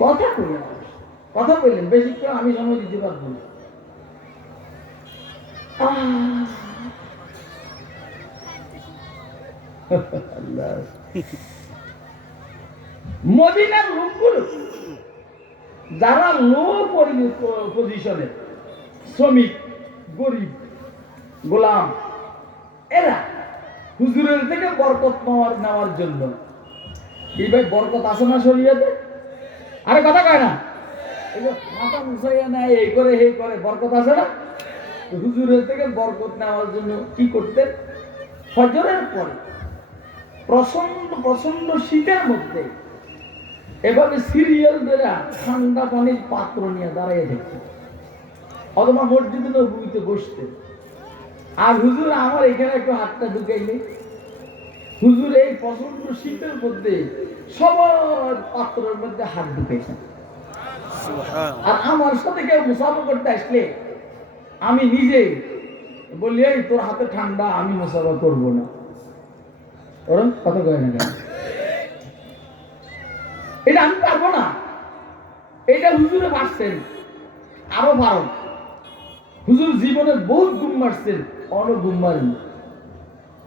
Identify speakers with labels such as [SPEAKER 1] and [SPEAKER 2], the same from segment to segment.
[SPEAKER 1] কথা কইলেন কথা কইলেন, বেশিক্ষণ আমি সময় দিতে পারব না। মদিনার লোকগুলো যারা লো পজিশনে শ্রমিক, গরিব, গোলাম, এরা হুজুরের থেকে বরকত নেওয়ার জন্য এই ভাই বরকত আছে না শরীয়তে? আরে কথা কয় না। মাথা মুছাইয়া নেয়, এই করে এই করে বরকত আছে না? হুজুরের থেকে বরকত নেওয়ার জন্য কি করতেন ফজরের পরে প্রচণ্ড প্রচণ্ড শীতের মধ্যে এভাবে সিরিয়াল দেয়া ঠান্ডা পানির পাত্র নিয়ে দাঁড়িয়ে দেখতেন অথবা মসজিদে নবীতে বসতেন আর হুজুর, আমার এখানে একটু হাতটা ঢুকাইলে। হুজুর এই প্রচণ্ড শীতের মধ্যে সবার পাত্রের মধ্যে হাত ঢুকাইছেন আর আমার সাথে কেউ মুসাফা করতে আসলে আমি নিজে বলি এই তোর হাতে ঠান্ডা আমি মুসাফা করব না। ওরম কথা কয় না এটা আমি পারব না। এটা হুজুরে পারছেন আরও পারো হুজুর জীবনে বহুত গুম মারছেন অনেক গুম মারেন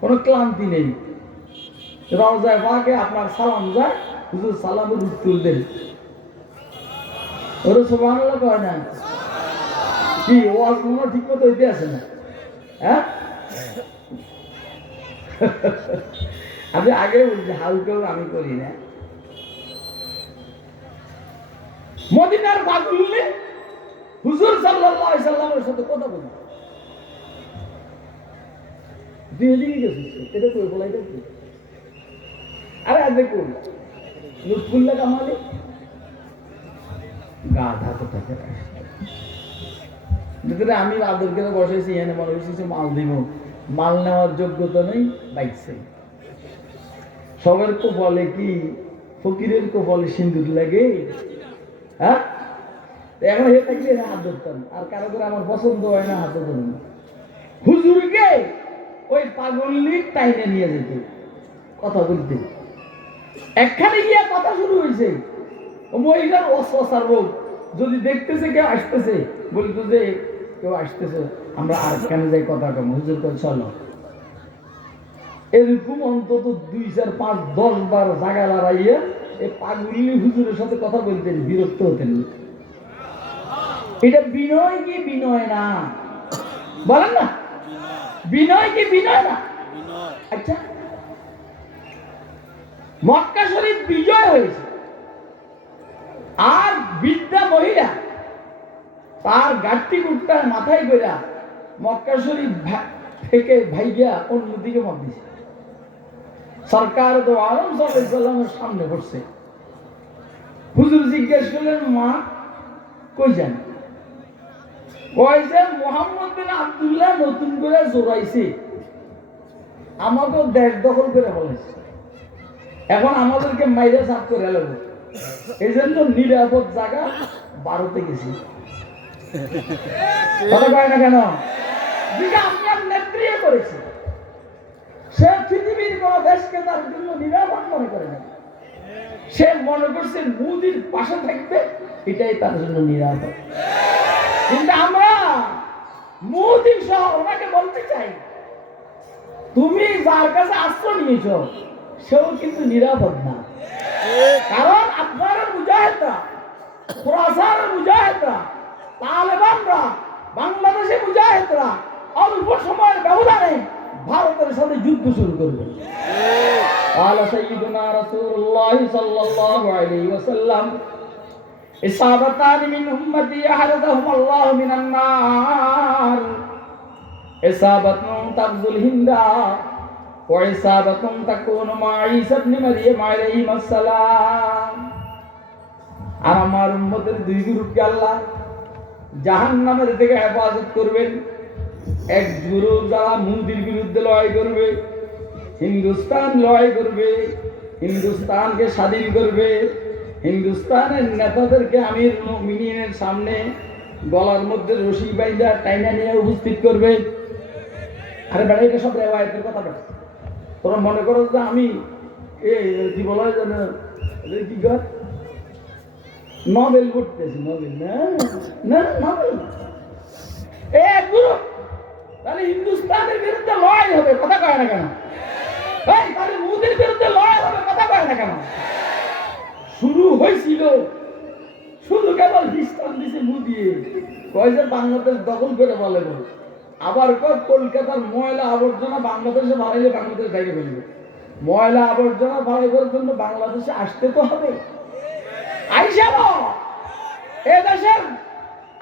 [SPEAKER 1] কোনো ক্লান্তি নেই। রওজায় পাকে আপনার সালাম যায়, হুজুর সালামের উত্তর দেন। ওরা কয় না। কি মনে ঠিক মতো হইতে আছে না? হ্যাঁ? আমি আগে বলছি হালকেও আমি করি না। মদিনার বাগুলে হুজুর সাল্লাল্লাহু সাল্লামের সাথে কথা বলি। এদিকে গেছিস? এটা বলাই আরে দেখুন লুৎফুল্লাহ কামালি গাধা কোথাকে ভিতরে আমি আদর করে বসেছি এনে মনে হয়েছে মাল দিব। মাল নেওয়ার যোগ্যতা নেই বাইকছে সবার তো বলে কি ফকিরের তো বলে সিন্দুর লাগে? হ্যাঁ? তো এখন হে থাকলে হাত ধরতাম আর কারও করে আমার পছন্দ হয় না হাতে ধরুন হুজুরকে ওই পাগল পাগলিক টাইনে নিয়ে যেত। কথা বলতে। একখানে গিয়া কথা শুরু হয়েছে মহিলার অস্বসার রোগ। যদি দেখতেছে কেউ আসতেছে বলতো যে কেউ আসতেছে আমরা আরেকখানে যাই কথা কম। হুজুর করে চলো। এরকম অন্তত দুই চার পাঁচ দশ বার জায়গা লড়াইয়া এই পাগলি হুজুরের সাথে কথা বলতেন বিরক্ত হতেন। এটা বিনয় কি বিনয় না? বলেন না। বিনয় কি বিনয় না? আচ্ছা মক্কা শরীফ বিজয় হয়েছে। আর বিদ্যা মহিলা তার গাঠটি কুট্টার মাথায় কইরা মক্কা শরীফ থেকে ভাইগা অন্যদিকে মত দিছে। সরকার তো আলম সাল্লামের সামনে বসছে হুজুর জিজ্ঞেস করলেন, মা, কই যান? কয় যে মোহাম্মদ বিন আব্দুল্লাহ নতুন করে জোরাইছে আমাকেও দেশ দখল করে বলেছে এখন আমাদেরকে মাইরে সাফ করে লাগবে এই জন্য নিরাপদ জায়গা ভারতে গেছি। কথা কয় না কেন? আপনার সে পৃথিবীর কোন দেশকে তার জন্য নিরাপদ মনে করে না সে মনে করছে মুদির পাশে থাকবে, এটাই তার জন্য নিরাপদ। কিন্তু আমরা মুদির সহ ওনাকে বলতে চাই, তুমি যার কাছে আশ্রয় নিয়েছ সেও কিন্তু নিরাপদ না কারণ আপনার মুজাহিদরা খোরাসানের মুজাহিদরা তালেবানরা বাংলাদেশের মুজাহিদরা অল্প সময়ের ব্যবধানে ভারতের সাথে যুদ্ধ শুরু করবে قال سيدنا رسول الله صلى الله عليه وسلم إصابتان من أمتي أحرزهم الله من النار إصابة تغزو الهند وإصابة تكون مع عيسى ابن مريم عليهما السلام আর আমার উম্মতের দুই গ্রুপকে আল্লাহ জাহান নামের থেকে হেফাজত করবেন এক গ্রুপ যারা মুদির বিরুদ্ধে লড়াই করবে হিন্দুস্তান লড়াই করবে হিন্দুস্তানকে স্বাধীন করবে হিন্দুস্তানের নেতাদেরকে আমির মিনিয়নের সামনে গলার মধ্যে রশি বাইন্দা টাইনা নিয়ে উপস্থিত করবে আরে বেড়া এটা সব রেওয়ায়তের কথা বেড়া তোরা মনে করো যে আমি এই কি বলা হয় যেন কি কর? নভেল পড়তেছে নভেল না? না নভেল এ, গুরু, তাহলে হিন্দুস্তানের বিরুদ্ধে লড়াই হবে, কথা কয় না কেন? তাহলে মোদির বিরুদ্ধে লড়াই হবে, কথা কয় না কেন? শুরু হয়েছিল, শুধু কেবল দৃষ্টান দিছে মুদিয়ে। কয় বাংলাদেশ দখল করে বলে বলে। আবার কলকাতার ময়লা আবর্জনা বাংলাদেশে বাড়াইলে বাংলাদেশ ভেঙে ফেলবে। ময়লা আবর্জনা বাড়াই করার জন্য বাংলাদেশে আসতে তো হবে। আইসাব এ দেশের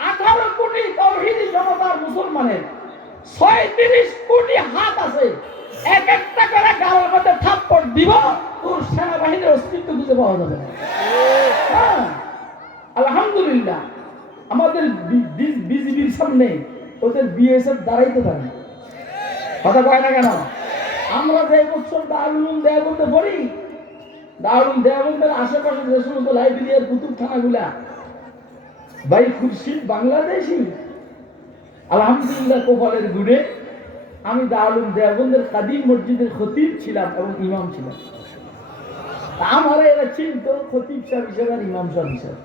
[SPEAKER 1] আঠারো কোটি তৌহিদি জনতার মুসলমানের ছয়ত্রিশ কোটি হাত আছে। এক একটা করে গালের মধ্যে থাপ্পড় দিব তোর সেনাবাহিনীর অস্তিত্ব খুঁজে পাওয়া যাবে না। হ্যাঁ, আলহামদুলিল্লাহ আমাদের বিজিবির সামনে ওদের বিএসএফ দাঁড়াইতে পারে কথা কয় না কেন? আমরা যে বছর দারুল দেয়াবন্দে পড়ি দারুল দেয়াবন্দের আশেপাশে যে সমস্ত লাইব্রেরিয়ার কুতুব খানাগুলা ভাই খুরশিদ বাংলাদেশি? আলহামদুলিল্লাহ কোপালের গুড়ে আমি দারুল দেয়াবন্দের কাদিম মসজিদের খতিব ছিলাম এবং ইমাম ছিলাম। আমার এরা চিন্ত খতিব সাহেব হিসেবে আর ইমাম সাহেব হিসেবে।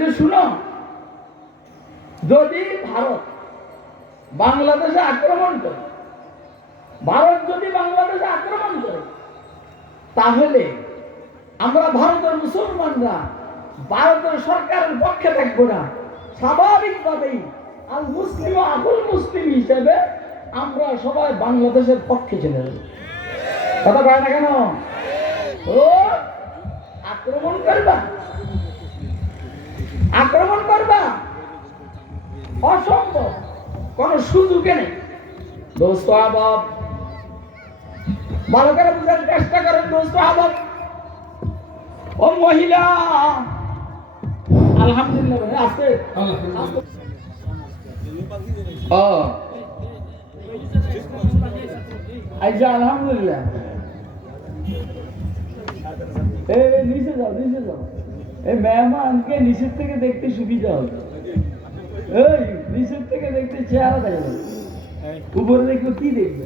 [SPEAKER 1] যে শুনো? যদি ভারত বাংলাদেশে আক্রমণ করে, ভারত যদি বাংলাদেশে আক্রমণ করে, তাহলে আমরা ভারতের মুসলমানরা ভারতের সরকারের পক্ষে থাকব না। স্বাভাবিকভাবেই আল মুসলিম আকুল মুসলিম হিসেবে আমরা সবাই বাংলাদেশের পক্ষে চলে যাব কথা না কেন? দোস্ত ভালো করে বুঝার চেষ্টা করেন দোস্ত ও মহিলা। নিচের থেকে দেখতে সুবিধা হবে। নিচের থেকে দেখতে চেহারা দেখা যাবে Bu barın ekmesi değil mi?